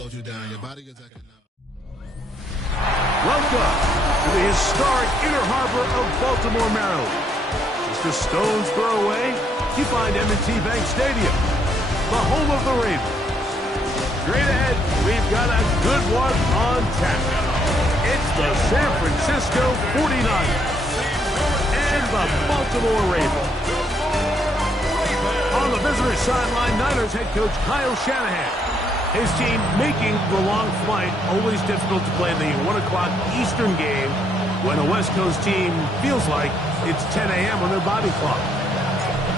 slows you down. Your body gets acting up. Welcome to the historic Inner Harbor of Baltimore, Maryland. Just a stone's throw away, you find M&T Bank Stadium, the home of the Ravens. Straight ahead, we've got a good one on tap. It's the San Francisco 49ers and the Baltimore Ravens. On the visitor sideline, Niners head coach Kyle Shanahan. His team making the long flight, always difficult to play the 1 o'clock Eastern game when a West Coast team feels like it's 10 a.m. on their body clock.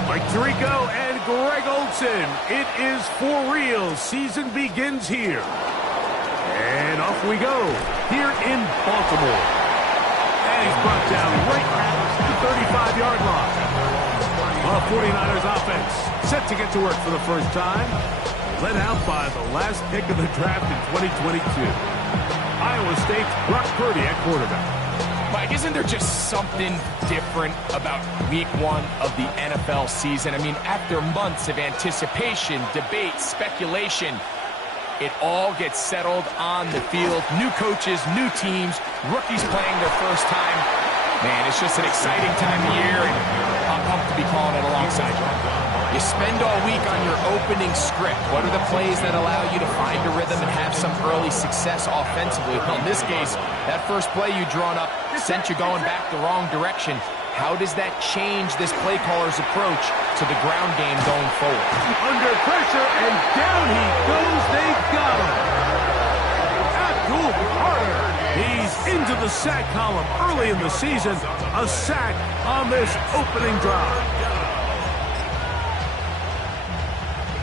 Mike Tirico and Greg Olsen, it is for real. Season begins here. And off we go, here in Baltimore. And he's brought down right at the 35-yard line. The 49ers offense set to get to work for the first time. Led out by the last pick of the draft in 2022. Iowa State's Brock Purdy at quarterback. Mike, isn't there just something different about week one of the NFL season? I mean, after months of anticipation, debate, speculation, it all gets settled on the field. New coaches, new teams, rookies playing their first time. Man, it's just an exciting time of year, and I'm pumped to be calling it alongside you. You spend all week on your opening script. What are the plays that allow you to find a rhythm and have some early success offensively? Well, in this case, that first play you drawn up sent you going back the wrong direction. How does that change this play caller's approach to the ground game going forward? Under pressure, and down he goes. They got him. Abdul Carter. He's into the sack column early in the season. A sack on this opening drive.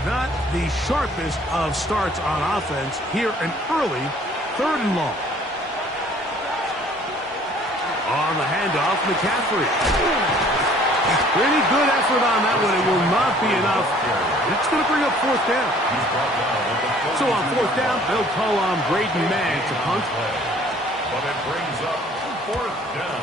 Not the sharpest of starts on offense. Here an early 3rd and long. On the handoff, McCaffrey. Pretty good effort on that one. It will not be enough. It's going to bring up 4th down. So on 4th down, they'll call on Braden Mann to punt. But it brings up 4th down.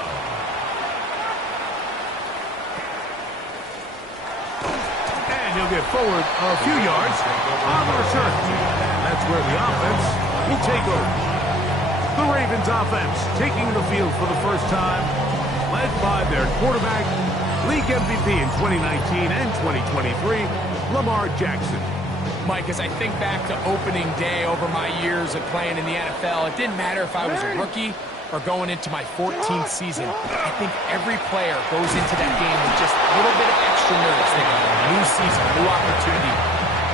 He'll get forward a few yards on the return. And that's where the offense will take over. The Ravens offense taking the field for the first time, led by their quarterback, league MVP in 2019 and 2023, Lamar Jackson. Mike, as I think back to opening day over my years of playing in the NFL, it didn't matter if I was a rookie or going into my 14th season. I think every player goes into that game with just a little bit of extra nerves. New season, new opportunity.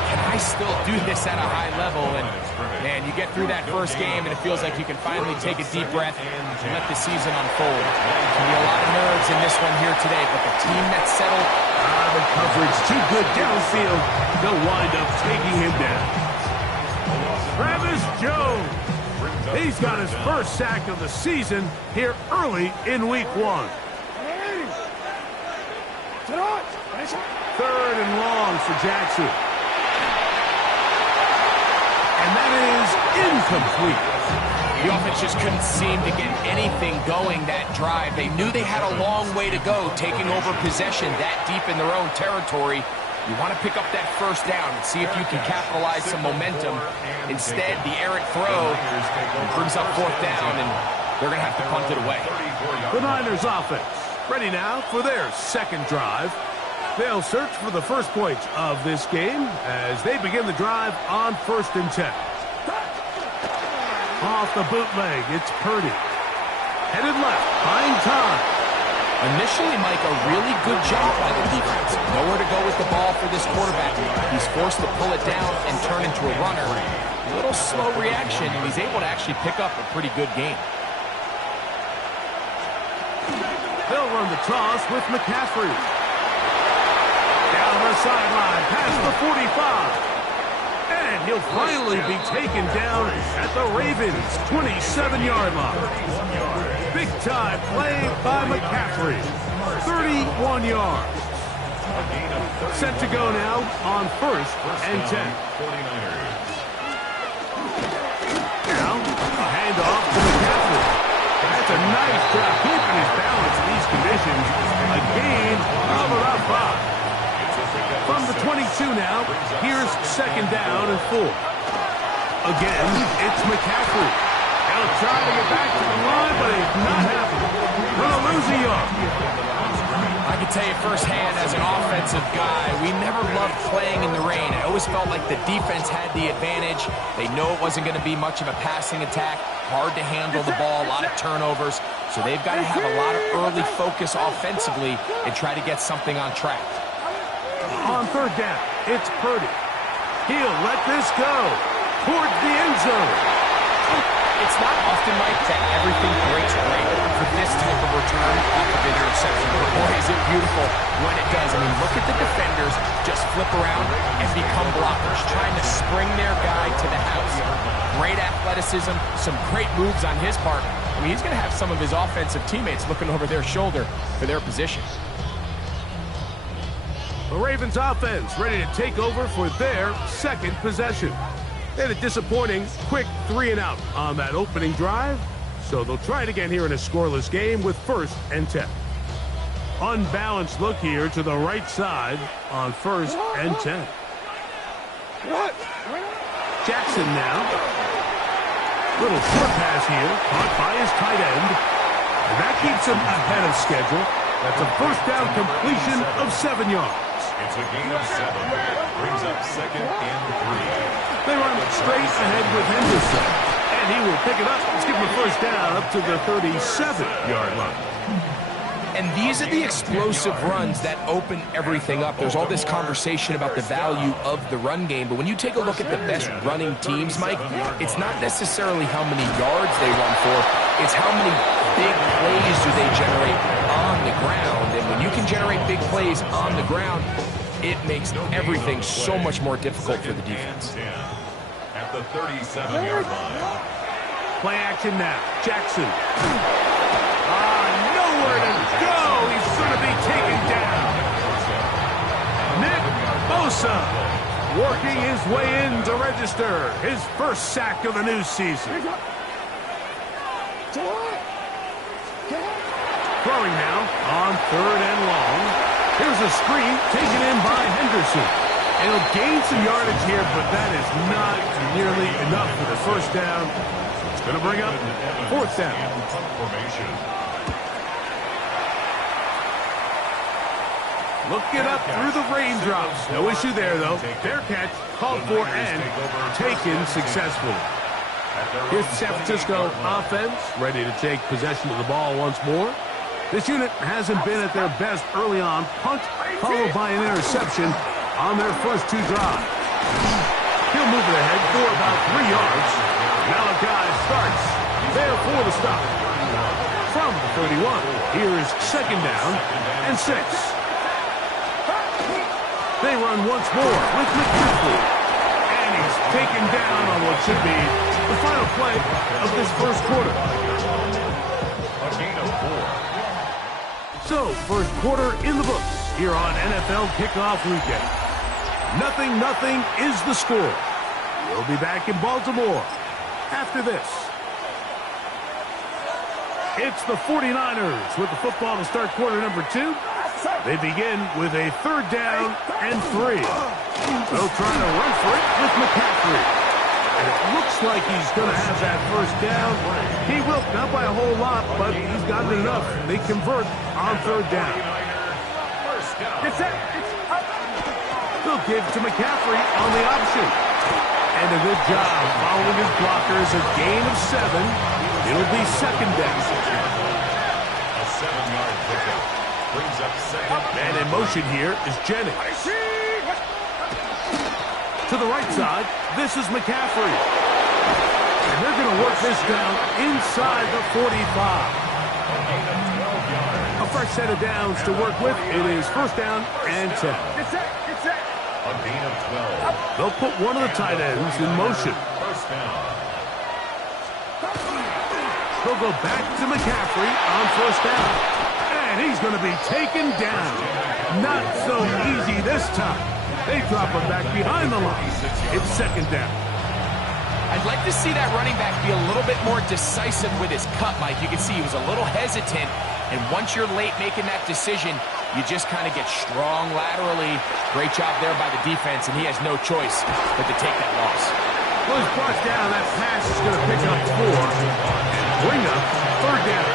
Can I still do this at a high level? And, man, you get through that first game, and it feels like you can finally take a deep breath and let the season unfold. There can be a lot of nerves in this one here today, but the team that's settled... the coverage too good downfield. They'll wind up taking him down. Travis Jones. He's got his first sack of the season here early in week one. 3rd and long for Jackson. And that is incomplete. The offense just couldn't seem to get anything going that drive. They knew they had a long way to go, taking over possession that deep in their own territory. You want to pick up that first down and see if you can capitalize some momentum. Instead, the errant throw brings up 4th down, and they're going to have to punt it away. The Niners offense ready now for their second drive. They'll search for the first points of this game as they begin the drive on 1st and 10. Off the bootleg, it's Purdy. Headed left, buying time. Initially, Mike, a really good job by the defense. Nowhere to go with the ball for this quarterback. He's forced to pull it down and turn into a runner. A little slow reaction, and he's able to actually pick up a pretty good game. They'll run the toss with McCaffrey. Down the sideline, past the 45. And he'll finally be taken down at the Ravens' 27-yard line. Big-time play by McCaffrey. 31 yards. Set to go now on 1st and 10. Now, a handoff to McCaffrey. That's a nice job keeping his balance in these conditions. A gain of about 5. From the 22 now, here's 2nd down and 4. Again, it's McCaffrey. He'll try to get back to the line, but it's not happening. Gonna lose a yard. I can tell you firsthand, as an offensive guy, we never loved playing in the rain. I always felt like the defense had the advantage. They know it wasn't going to be much of a passing attack, hard to handle the ball, a lot of turnovers. So they've got to have a lot of early focus offensively and try to get something on track. On third down, it's Purdy. He'll let this go towards the end zone. It's not often, Mike, that everything breaks right for this type of return off of an interception. But boy, is it beautiful when it does. I mean, look at the defenders just flip around and become blockers, trying to spring their guy to the house. Great athleticism, some great moves on his part. I mean, he's going to have some of his offensive teammates looking over their shoulder for their position. The Ravens offense ready to take over for their second possession. They had a disappointing quick 3-and-out on that opening drive, so they'll try it again here in a scoreless game with 1st and 10. Unbalanced look here to the right side on 1st and 10. Jackson now. Little short pass here, caught by his tight end. And that keeps him ahead of schedule. That's a first down completion of 7 yards. It's a gain of 7. Brings up 2nd and 3. They run straight ahead with Henderson. And he will pick it up. Let's give him a first down up to the 37-yard line. And these are the explosive runs that open everything up. There's all this conversation about the value of the run game, but when you take a look at the best running teams, Mike, it's not necessarily how many yards they run for, it's how many big plays do they generate on the ground. And when you can generate big plays on the ground, it makes everything so much more difficult for the defense. At the 37-yard line. Play action now. Jackson. Nowhere to go. He's going to be taken down. Nick Bosa working his way in to register his first sack of the new season. Throwing now on 3rd and long. Here's a screen taken in by Henderson. And he'll gain some yardage here, but that is not nearly enough for the first down. It's going to bring up 4th down. Look it up through the raindrops. No issue there, though. Fair catch, called for, and taken successfully. Here's the San Francisco offense, ready to take possession of the ball once more. This unit hasn't been at their best early on. Punt, followed by an interception on their first 2 drives. He'll move it ahead for about 3 yards. Malachi starts there for the stop. From the 31, here is 2nd down and 6. They run once more with McCaffrey. And he's taken down on what should be the final play of this first quarter. A gain of 4. So, first quarter in the books here on NFL Kickoff Weekend. 0-0 is the score. We'll be back in Baltimore after this. It's the 49ers with the football to start quarter number 2. They begin with a 3rd down and 3. They'll try to run for it with McCaffrey. And it looks like he's going to have that first down. He will, not by a whole lot, but he's got it enough. They convert on 3rd down. They'll give to McCaffrey on the option. And a good job following his blockers. A gain of 7. It'll be 2nd down. A 7-yard pickup. Brings up 2nd. And in motion here is Jennings. To the right side, this is McCaffrey. And they're going to work this down inside the 45. A fresh set of downs to work with. It is 1st down and 10. A gain of 12. They'll put one of the tight ends in motion. 1st down. They'll go back to McCaffrey on 1st down. And he's going to be taken down. Not so easy this time. They drop him back behind the line. It's 2nd down. I'd like to see that running back be a little bit more decisive with his cut, Mike. You can see he was a little hesitant, and once you're late making that decision, you just kind of get strong laterally. Great job there by the defense, and he has no choice but to take that loss. Well, he's brought down. That pass is going to pick up 4 and bring up 3rd down.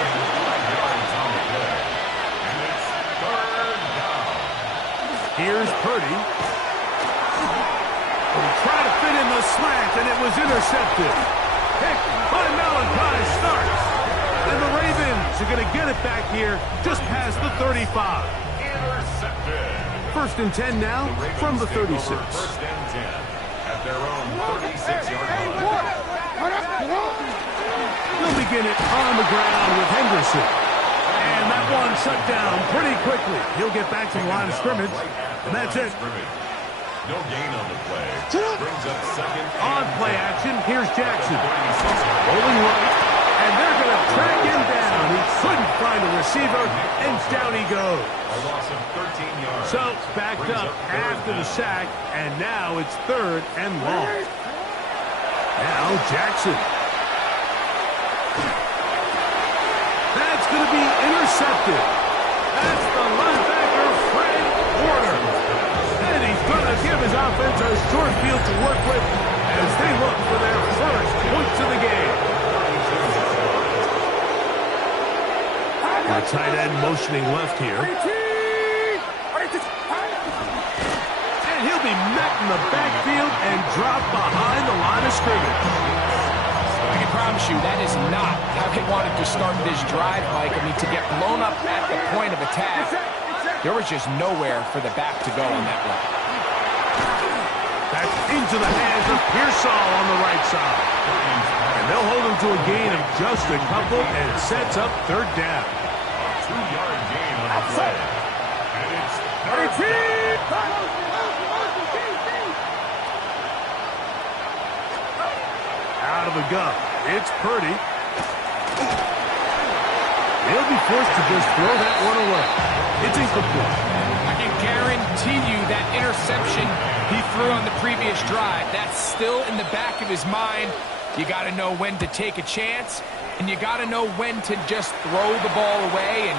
Here's Purdy. He tried to fit in the slant, and it was intercepted. Pick by Malachi Starks. And the Ravens are going to get it back here just past the 35. Intercepted. 1st and 10 now from the 36. 1st and 10 at their own 36-yard line. They'll begin it on the ground with Henderson. And that one shut down pretty quickly. He'll get back to the line of scrimmage, and that's it. No gain on the play. Brings up 2nd. On play action, here's Jackson. Rolling right, and they're going to track him down. He couldn't find a receiver, and down he goes. A loss of 13 yards. So, backed up after the sack, and now it's 3rd and long. Now, Jackson. That's going to be intercepted. That's the linebacker, Fred Warner. And he's going to give his offense a short field to work with as they look for their first points of the game. The tight end motioning left here. And he'll be met in the backfield and dropped behind the line of scrimmage. I can promise you that is not how they wanted to start this drive, Mike. I mean, to get blown up at the point of attack, there was just nowhere for the back to go on that run. Back into the hands of Pearsall on the right side. And they'll hold him to a gain of just a couple, and it sets up 3rd down. 2-yard gain on the play. And it's 3rd down. Out of the gun. It's Purdy. He'll be forced to just throw that one away. It's incomplete. I can guarantee you that interception he threw on the previous drive, that's still in the back of his mind. You got to know when to take a chance, and you got to know when to just throw the ball away and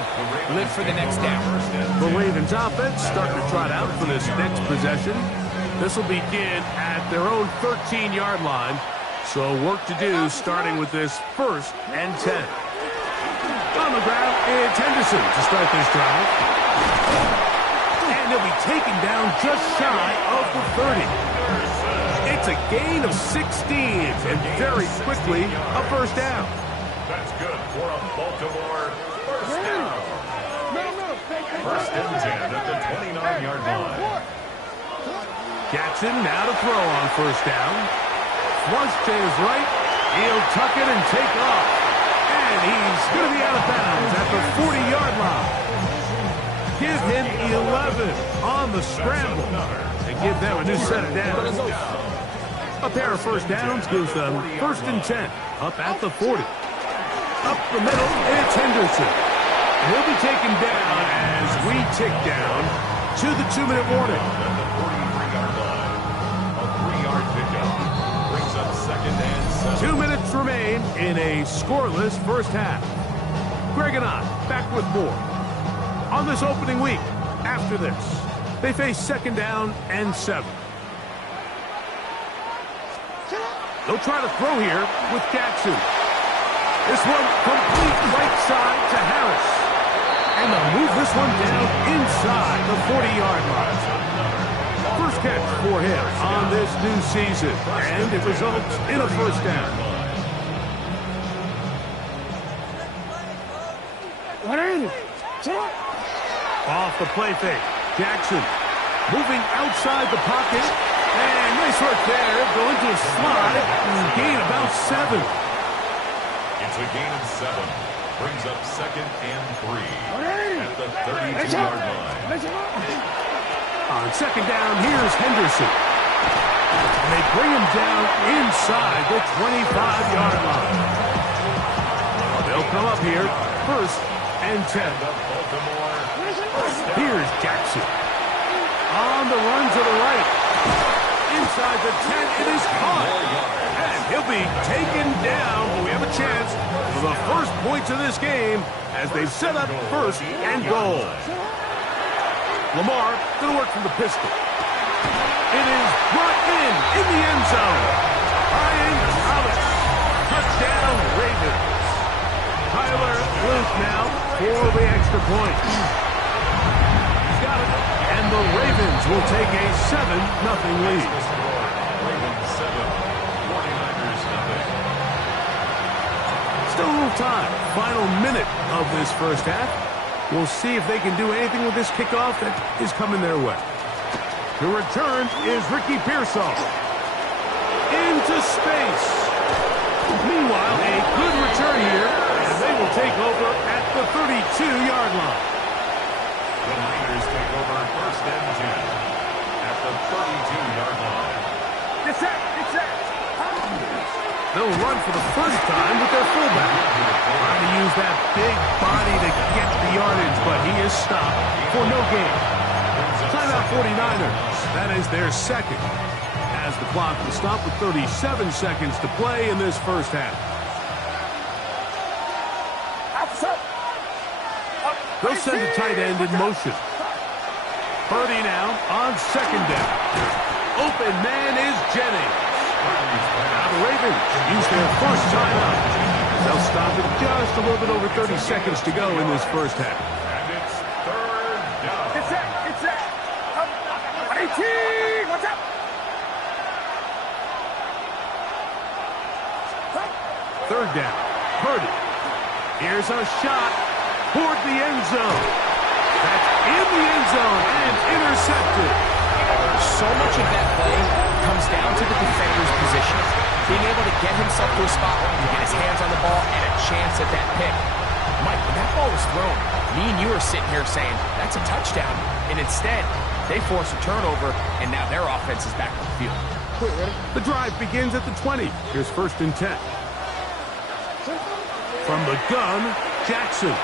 live for the next down. The Ravens offense starting to trot out for this next possession. This will begin at their own 13-yard line. So work to do starting with this 1st and 10. On the ground, it's Henderson to start this drive. And he'll be taken down just shy of the 30. It's a gain of 16, and very quickly a 1st down. That's good for a Baltimore 1st down. 1st and 10 at the 29-yard line. Jackson now to throw on 1st down. Flush to his right. He'll tuck it and take off. And he's going to be out of bounds at the 40-yard line. Give him 11 on the scramble and give them a new set of downs. A pair of 1st downs gives them 1st and 10 up at the 40. Up the middle, it's Henderson. And he'll be taken down as we tick down to the 2-minute warning. At the 43-yard line. A 3-yard pickup. 2 minutes remain in a scoreless 1st half. Greg and I back with more. On this opening week, after this, they face 2nd down and 7. They'll try to throw here with Jackson. This one complete right side to Harris. And they'll move this one down inside the 40-yard line. First catch for him on this new season, and it results in a 1st down. Off the play fake, Jackson moving outside the pocket, and nice work there, going to a slide, gain about 7. It's a gain of 7. Brings up 2nd and 3 at the 32-yard line. On 2nd down, here's Henderson. And they bring him down inside the 25-yard line. They'll come up here, 1st and 10. Here's Jackson. On the run to the right. Inside the 10, it is caught. And he'll be taken down. We have a chance for the first points of this game as they set up 1st and goal. Lamar going to work from the pistol. It is brought in the end zone. Tyler Luke now for the extra point. He's got it. And the Ravens will take a 7-0 lead. Ravens 7, 49ers nothing. Still a little time. Final minute of this first half. We'll see if they can do anything with this kickoff that is coming their way. The return is Ricky Pearsall. Into space. Meanwhile, a good return here, and they will take over at the 32-yard line. The Niners take over first and 10 at the 32-yard line. It's that. They'll run for the first time with their fullback. Trying to use that big body to get the yardage, but he is stopped for no gain. Timeout 49ers. That is their second. As the clock will stop with 37 seconds to play in this first half. They'll send a tight end in motion. Purdy now on second down. Open man is Jennings. Now the Ravens use their first timeout. They'll stop it just a little bit over 30 seconds to go in this first half. And it's third down. It's that. 18, what's up? Third down. Purdy. Here's a shot toward the end zone. That's in the end zone and intercepted. So much of that play comes down to the defender's position. Being able to get himself to a spot where he can get his hands on the ball and a chance at that pick. Mike, when that ball was thrown, me and you are sitting here saying, that's a touchdown. And instead, they force a turnover, and now their offense is back on the field. The drive begins at the 20. Here's first and 10. From the gun, Jackson. And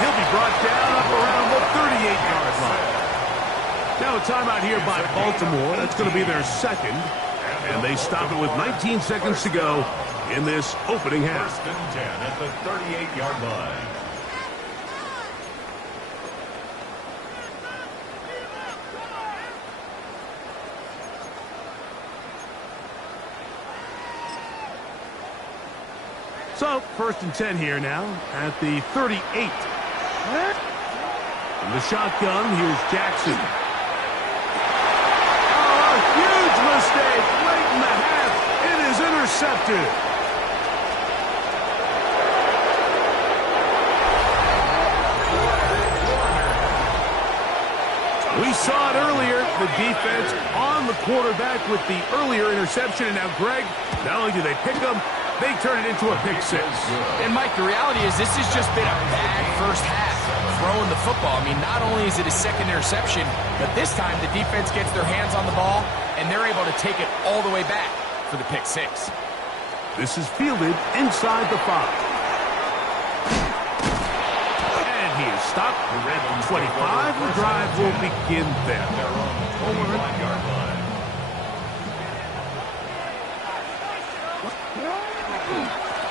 he'll be brought down up around the 38-yard line. Now a timeout here by Baltimore. That's going to be their second. And they stop it with 19 seconds to go in this opening half. First and 10 at the 38-yard line. So, first and 10 here now at the 38. From the shotgun, here's Jackson. Oh, a huge mistake late in the half. It is intercepted. We saw it earlier, the defense on the quarterback with the earlier interception. And now, Greg, not only do they pick them, they turn it into a pick six. And, Mike, the reality is this has just been a bad first half throwing the football. I mean, not only is it a second interception, but this time the defense gets their hands on the ball, and they're able to take it all the way back for the pick six. This is fielded inside the 5. And he is stopped at 25. The drive will begin there. They're on the 21-yard line.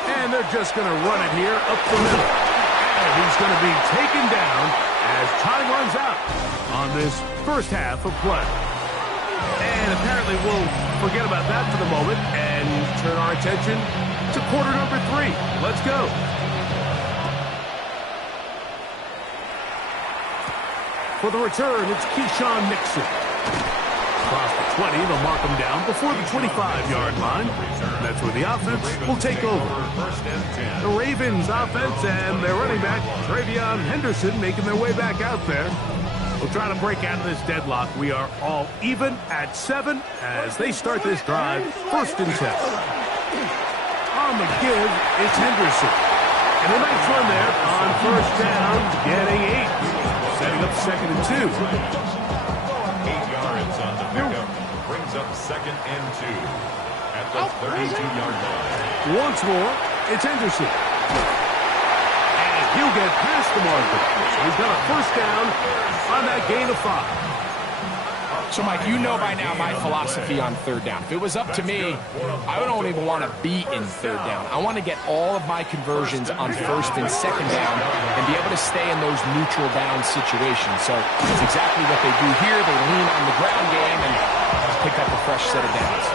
And they're just going to run it here up the middle. And he's going to be taken down as time runs out on this first half of play. And apparently we'll forget about that for the moment and turn our attention to quarter number 3. Let's go. For the return, it's Keyshawn Nixon. Across the 20, they'll mark him down before the 25-yard line. That's where the offense will take over. The Ravens offense and their running back, Travion Henderson, making their way back out there. We'll try to break out of this deadlock. We are all even at 7 as they start this drive, first and 10. On the give, it's Henderson. And a nice run there on first down, getting 8. Setting up second and 2. 8 yards on the pickup. Brings up second and 2 at the 32-yard line. Once more, it's Henderson. And he'll get past the marker. So he's got a first down on that gain of 5. So, Mike, you know by now my philosophy on third down. If it was up to me, I don't even want to be in third down. I want to get all of my conversions on first and second down and be able to stay in those neutral down situations. So it's exactly what they do here. They lean on the ground game and pick up a fresh set of downs.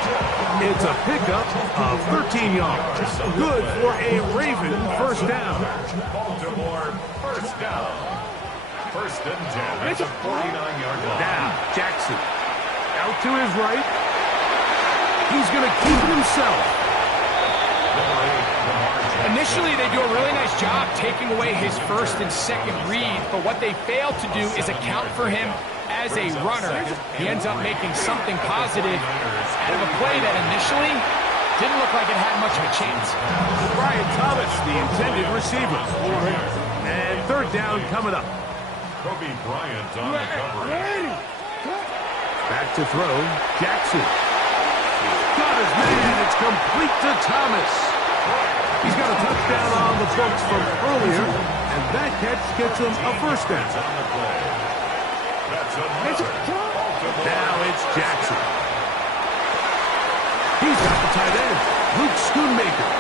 It's a pickup of 13 yards. Good for a Raven first down. Baltimore first down. First and 10 at the 49-yard line. Now, Jackson. Out to his right. He's going to keep it himself. Initially, they do a really nice job taking away his first and second read, but what they fail to do is account for him as a runner. He ends up making something positive out of a play that initially didn't look like it had much of a chance. Brian Thomas, the intended receiver. And third down coming up. Kobe Bryant on the coverage. Back to throw. Jackson. Got his man. It's complete to Thomas. He's got a touchdown on the books from earlier, and that catch gets him a first down. Now it's Jackson. He's got the tight end, Luke Schoonmaker.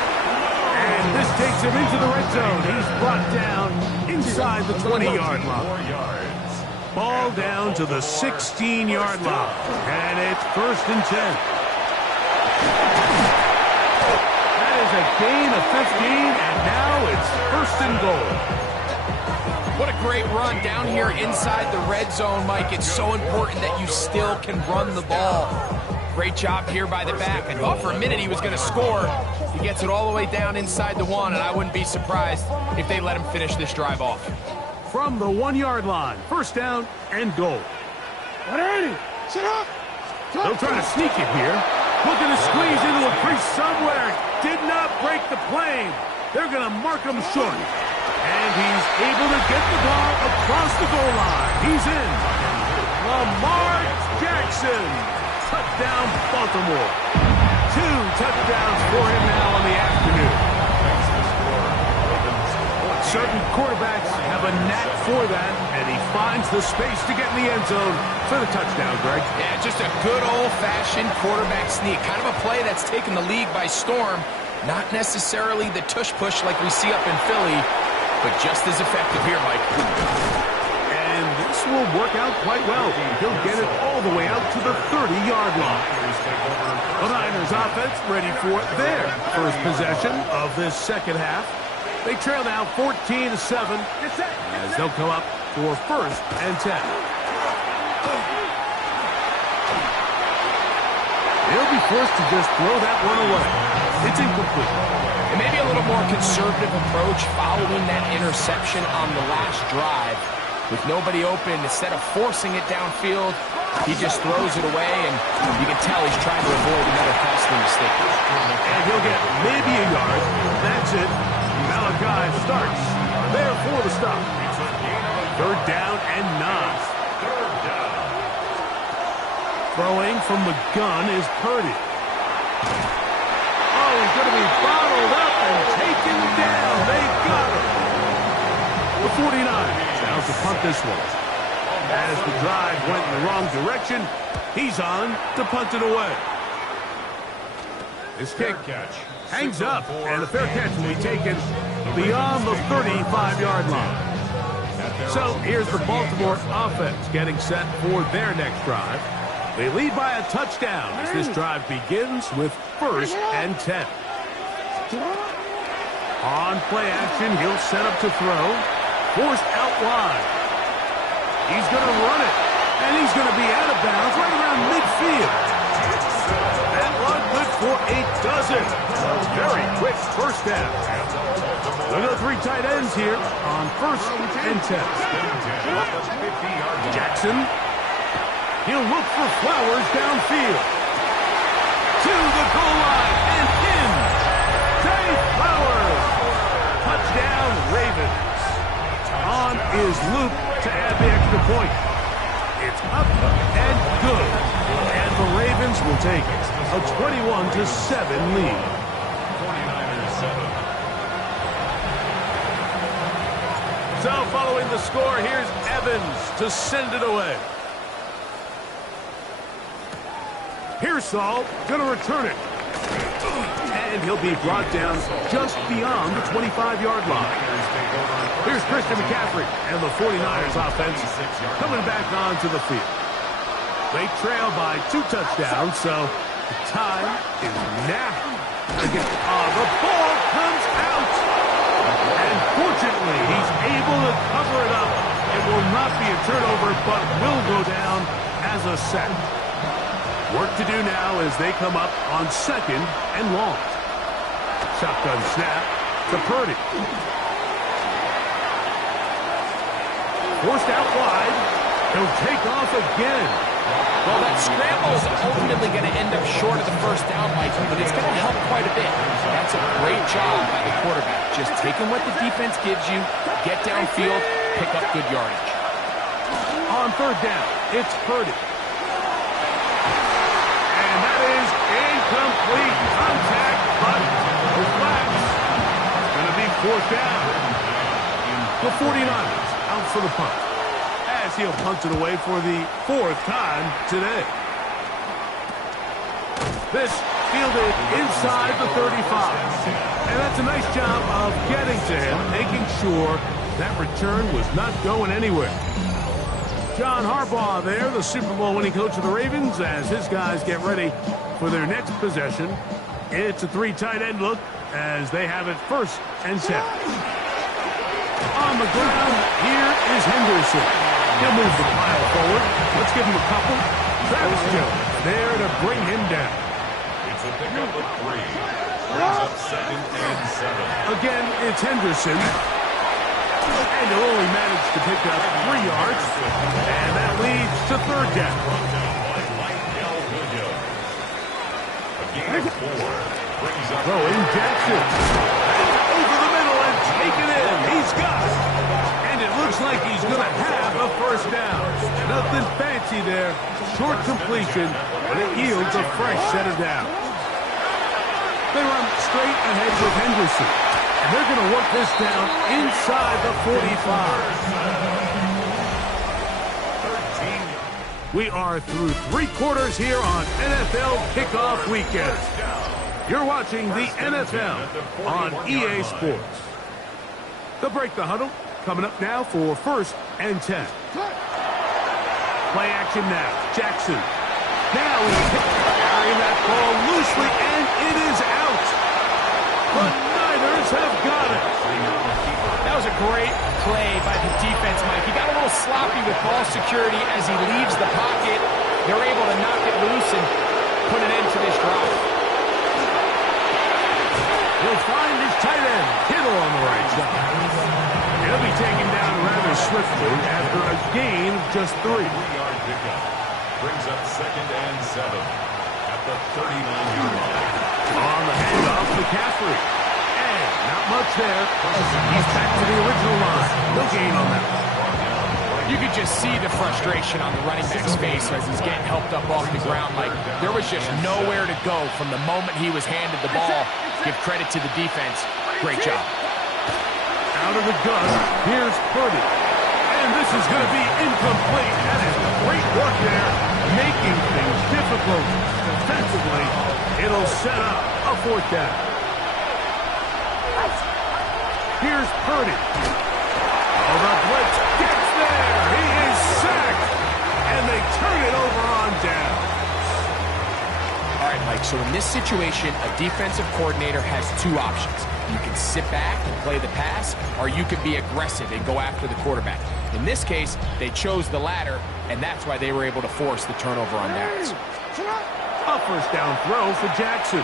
And this takes him into the red zone. He's brought down inside the 20-yard line. Ball down to the 16-yard line. And it's first and 10. That is a gain of 15, and now it's first and goal. What a great run down here inside the red zone, Mike. It's so important that you still can run the ball. Great job here by the back. I thought for a minute he was going to score. He gets it all the way down inside the one, and I wouldn't be surprised if they let him finish this drive off. From the 1-yard line, first down and goal. They'll try to sneak it here. Looking to squeeze into a crease somewhere. Did not break the plane. They're going to mark him short. And he's able to get the ball across the goal line. He's in. Lamar Jackson. Touchdown, Baltimore. 2 touchdowns for him now in the afternoon. Certain quarterbacks have a knack for that, and he finds the space to get in the end zone for the touchdown, Greg. Yeah, just a good old-fashioned quarterback sneak. Kind of a play that's taken the league by storm. Not necessarily the tush-push like we see up in Philly, but just as effective here, Mike. And this will work out quite well. He'll get it all the way out to the 30-yard line. The Niners offense ready for their first possession of this second half. They trail now 14-7 as they'll come up for first and 10. They'll be forced to just throw that one away. It's incomplete. And maybe a little more conservative approach following that interception on the last drive. With nobody open, instead of forcing it downfield, he just throws it away, and you can tell he's trying to avoid another costly mistake. And he'll get maybe a yard. That's it. Malachi starts there for the stop. Third down and 9. Throwing from the gun is Purdy. Oh, he's going to be bottled up and taken down. They got him. The 49ers now to punt this one. As the drive went in the wrong direction, he's on to punt it away. This kick hangs up, and the fair catch will be taken beyond the 35-yard line. So here's the Baltimore offense getting set for their next drive. They lead by a touchdown as this drive begins with first and 10. On play action, he'll set up to throw. Forced out wide. He's going to run it, and he's going to be out of bounds right around midfield. That run good for a dozen. A very quick first down. Look at the 3 tight ends here on first and 10. Jackson. He'll look for Flowers downfield. To the goal line and in. Dave Flowers. Touchdown, Ravens. On is Luke to add the extra point. It's up and good. And the Ravens will take a 21-7 lead. 49ers 7. So following the score, here's Evans to send it away. Pearsall going to return it. And he'll be brought down just beyond the 25-yard line. Here's Christian McCaffrey and the 49ers offense coming back onto the field. They trail by 2 touchdowns, so The time is now. Again, the ball comes out. And fortunately, he's able to cover it up. It will not be a turnover, but will go down as a sack. Work to do now as they come up on 2nd and long. Shotgun snap to Purdy. Forced out wide. He'll take off again. Well, that scramble is ultimately going to end up short of the first down, Mike, but it's going to help quite a bit. That's a great job by the quarterback. Just taking what the defense gives you, get downfield, pick up good yardage. On 3rd down, it's Purdy. And that is incomplete contact, but no flags. It's going to be 4th down. The 49ers out for the punt. As he'll punt it away for the 4th time today. This fielded inside the 35. And that's a nice job of getting to him, making sure that return was not going anywhere. John Harbaugh there, the Super Bowl winning coach of the Ravens, as his guys get ready for their next possession. It's a 3 tight end look as they have it 1st and 10. On the ground, here is Henderson. He'll move the pile forward. Let's give him a couple. Travis Jones there to bring him down. It's a pickup of 3. Brings up 2nd and 7. Again, it's Henderson. And he'll only manage to pick up 3 yards. And that leads to 3rd down. A gain of 4. Brings up Throwing Jackson. Over the middle and take it in. He's got it. And it looks like he's going to have a 1st down. Nothing fancy there. Short completion, but it yields a fresh set of downs. They run straight ahead with Henderson. And they're going to work this down inside the 45. We are through 3 quarters here on NFL Kickoff Weekend. You're watching the NFL on EA Sports. They'll break the huddle. Coming up now for 1st and 10. Play action now. Jackson. Now he's carrying that ball loosely, and it is out. The Niners have got it. That was a great play by the defense, Mike. He got a little sloppy with ball security as he leaves the pocket. They're able to knock it loose and put an end to this drive. He'll find his tight end, Kittle, on the right side. He'll be taken down rather swiftly after a gain of just 3. 3-yard pickup. Brings up 2nd and 7 at the 39-yard line. On the handoff to McCaffrey. And not much there. He's back to the original line. No gain on that. You could just see the frustration on the running back's face as he's getting helped up off the ground. Like, there was just nowhere to go from the moment he was handed the ball. Give credit to the defense. Great job. Out of the gun, here's Purdy. And this is going to be incomplete. That is great work there, making things difficult defensively. It'll set up a 4th down. Here's Purdy. Oh, the blitz gets there. He is sacked. And they turn it over on down. All right, Mike, so in this situation, a defensive coordinator has 2 options. You can sit back and play the pass, or you can be aggressive and go after the quarterback. In this case, they chose the latter, and that's why they were able to force the turnover on downs. A 1st down throw for Jackson.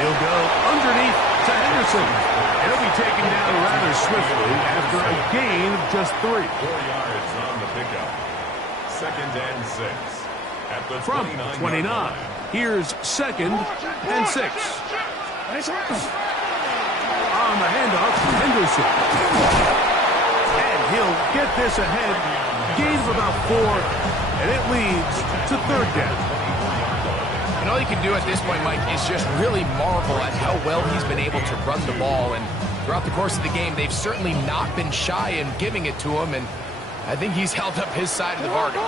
He'll go underneath to Henderson. It'll be taken down rather swiftly after a gain of just 3. 4 yards on the pickup. 2nd and 6 at the From 29. Here's 2nd and 6. On the handoff, Henderson. And he'll get this ahead. Gain of about 4, and it leads to 3rd down. And all you can do at this point, Mike, is just really marvel at how well he's been able to run the ball. And throughout the course of the game, they've certainly not been shy in giving it to him. And I think he's held up his side of the bargain.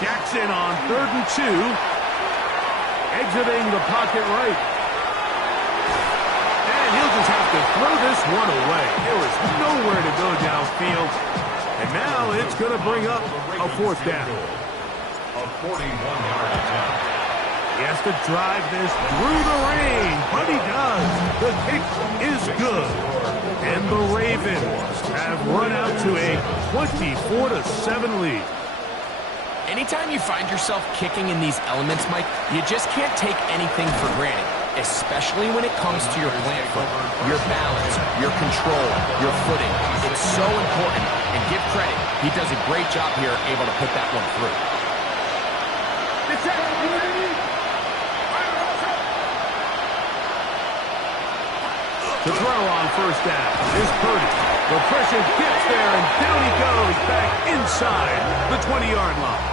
Jackson on 3rd and 2. Exiting the pocket right. And he'll just have to throw this one away. There was nowhere to go downfield. And now it's going to bring up a 4th down. A 41-yard attempt. He has to drive this through the rain, but he does. The kick is good. And the Ravens have run out to a 24-7 lead. Anytime you find yourself kicking in these elements, Mike, you just can't take anything for granted, especially when it comes to your plant foot, your balance, your control, your footing. It's so important, and give credit, he does a great job here able to put that one through. To throw on first down is Purdy. The pressure gets there, and down he goes back inside the 20-yard line.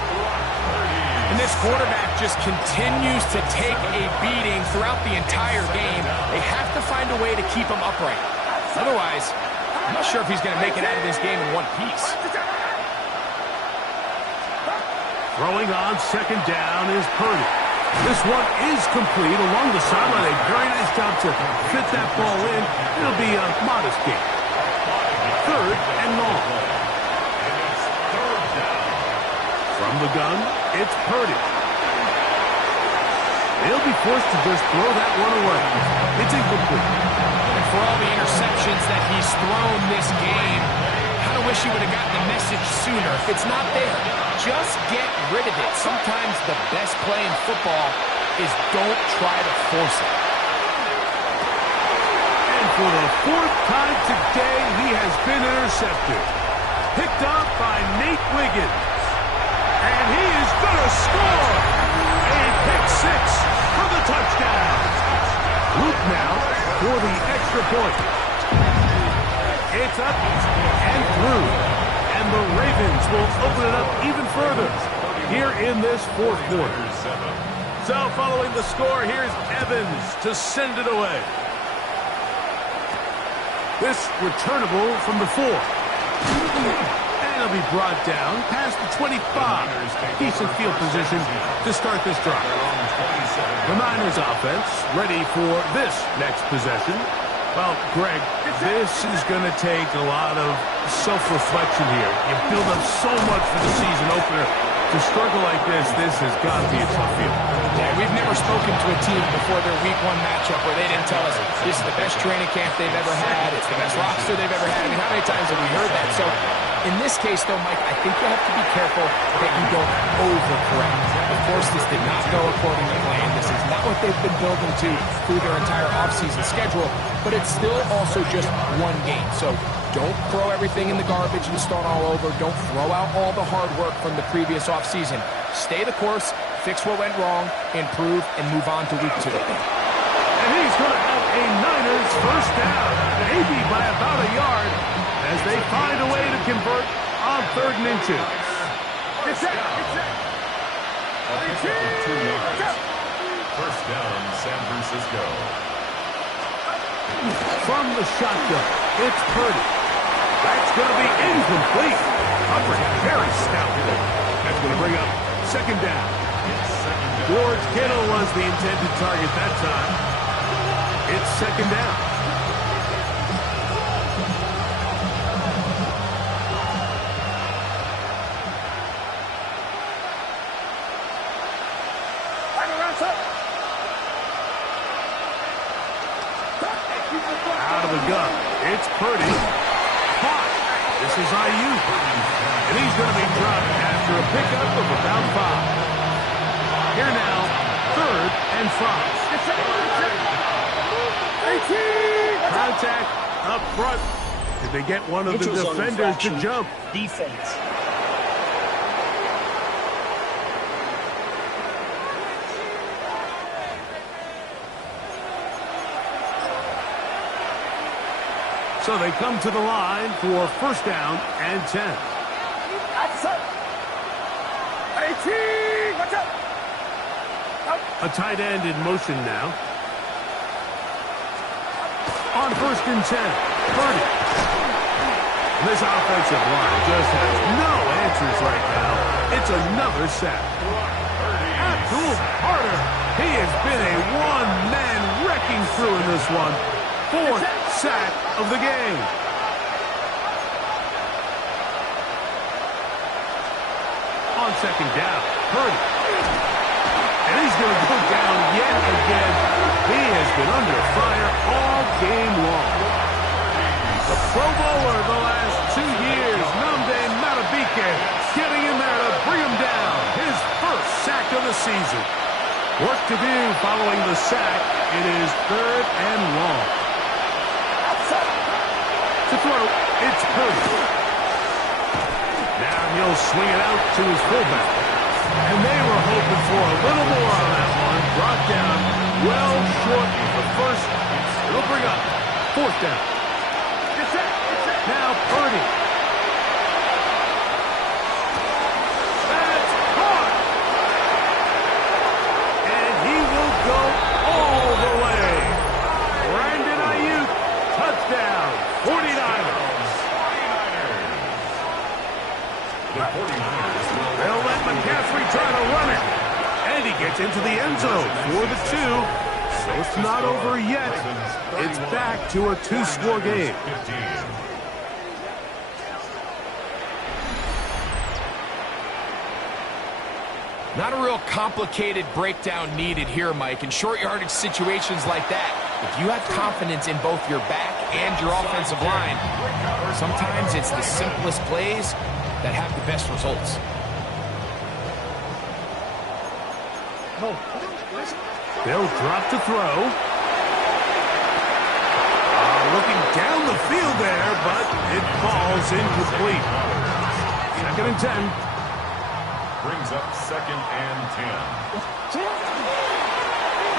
And this quarterback just continues to take a beating throughout the entire game. They have to find a way to keep him upright. Otherwise, I'm not sure if he's going to make it out of this game in one piece. Throwing on second down is Purdy. This one is complete along the sideline. A very nice job to fit that ball in. It'll be a modest gain. Third and long. From the gun, it's Purdy. He'll be forced to just throw that one away. It's incomplete. And for all the interceptions that he's thrown this game, kind of wish he would have gotten the message sooner. If it's not there, just get rid of it. Sometimes the best play in football is don't try to force it. And for the fourth time today, he has been intercepted. Picked up by Nate Wiggins. And he is going to score! A pick six for the touchdown. Luke now for the extra point. It's up and through. And the Ravens will open it up even further here in this fourth quarter. So following the score, here's Evans to send it away. This returnable from the 4. And it'll be brought down past the 25. Decent field position to start this drive. The Niners offense ready for this next possession. Well, Greg, this is going to take a lot of self-reflection here. You build up so much for the season opener. To struggle like this has got to be a tough field. Yeah, we've never spoken to a team before their week 1 matchup where they didn't tell us this is the best training camp they've ever had, it's the best roster they've ever had. I mean, how many times have we heard that? So in this case, though, Mike, I think you have to be careful that you don't overcorrect. Of course, this did not go according to plan. This is not what they've been building to through their entire offseason schedule, but it's still also just one game. So don't throw everything in the garbage and start all over. Don't throw out all the hard work from the previous offseason. Stay the course, fix what went wrong, improve, and move on to week 2. And he's going to have a Niners first down, maybe by about a yard, as they find a way to convert on 3rd and inches. It's it. For 2 yards. First down, San Francisco. From the shotgun, it's Purdy. That's going to be incomplete. Coverage very stout. That's going to bring up second down. George Kittle was the intended target that time. It's second down. Out of the gun, it's Purdy. Caught. This is IU. And he's going to be dropped after a pickup of about 5. Here now, 3rd and 5. Contact up front. Did they get one of the defenders to jump? Defense. So they come to the line for first down and 10. A tight end in motion now. On first and 10, Purdy. This offensive line just has no answers right now. It's another sack. Abdul Carter, he has been a one-man wrecking crew in this one. 4th sack of the game. On second down, Purdy. And he's going to go down yet again. He has been under fire all game long. The Pro Bowler the last 2 years, Nnamdi Madubuike, getting in there to bring him down. His first sack of the season. Work to do following the sack. It is 3rd and long. To throw, it's Purdy. Now he'll swing it out to his fullback. And they were hoping for a little more on that one. Brought down well short of the first. It'll bring up 4th down. Now Purdy. That's caught. And he will go all the way. Brandon Ayuk, touchdown, 49ers. They'll let McCaffrey try to run it. And he gets into the end zone for the 2. So it's not over yet. It's back to a 2-score game. Not a real complicated breakdown needed here, Mike. In short yardage situations like that, if you have confidence in both your back and your offensive line, sometimes it's the simplest plays that have the best results. They'll drop to throw. Looking down the field there, but it falls incomplete. 2nd and 10. Brings up 2nd and 10.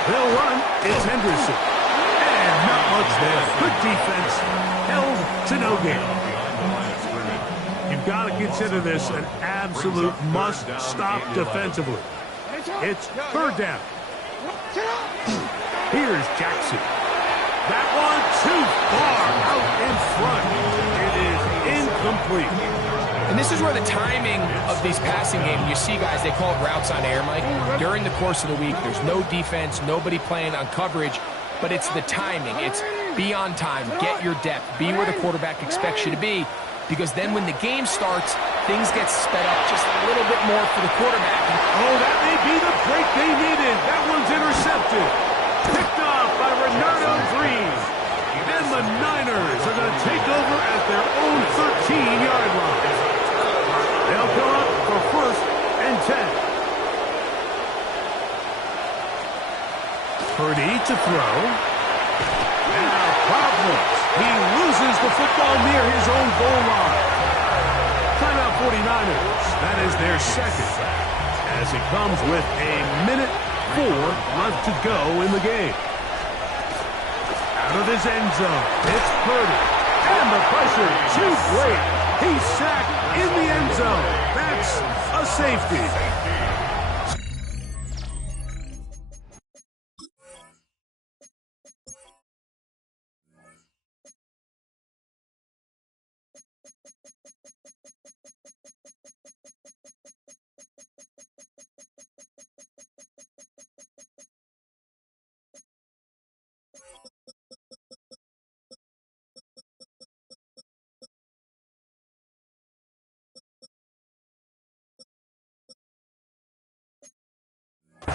They'll run. It's Henderson. And not much there. Good defense. Held to no gain. You've got to consider this an absolute must-stop defensively. It's 3rd down. Here's Jackson. That one too far out in front. It is incomplete. And this is where the timing of these passing games, you see guys, they call it routes on air, Mike. During the course of the week, there's no defense, nobody playing on coverage, but it's the timing. It's be on time, get your depth, be where the quarterback expects you to be, because then when the game starts, things get sped up just a little bit more for the quarterback. Oh, that may be the break they needed. That one's intercepted. Picked off by Renardo Green. And the Niners are going to take over at their own 13-yard line. They'll go up for 1st and 10. Purdy to throw. Now problems. He loses the football near his own goal line. Timeout 49ers. That is their 2nd. As it comes with a minute 4 left to go in the game. Out of his end zone, it's Purdy. And the pressure too great. He's sacked in the end zone. That's a safety.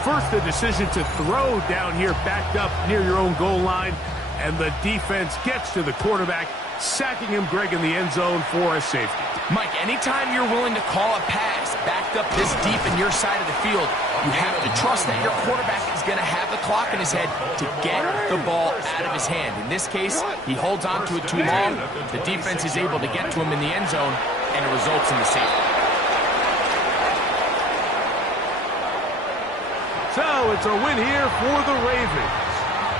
First, the decision to throw down here, backed up near your own goal line, and the defense gets to the quarterback, sacking him, Greg, in the end zone for a safety. Mike, anytime you're willing to call a pass backed up this deep in your side of the field, you have to trust that your quarterback is going to have the clock in his head to get the ball out of his hand. In this case, he holds on to it too long. The defense is able to get to him in the end zone, and it results in the safety. So it's a win here for the Ravens.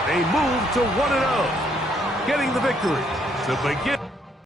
They move to 1-0, getting the victory to begin.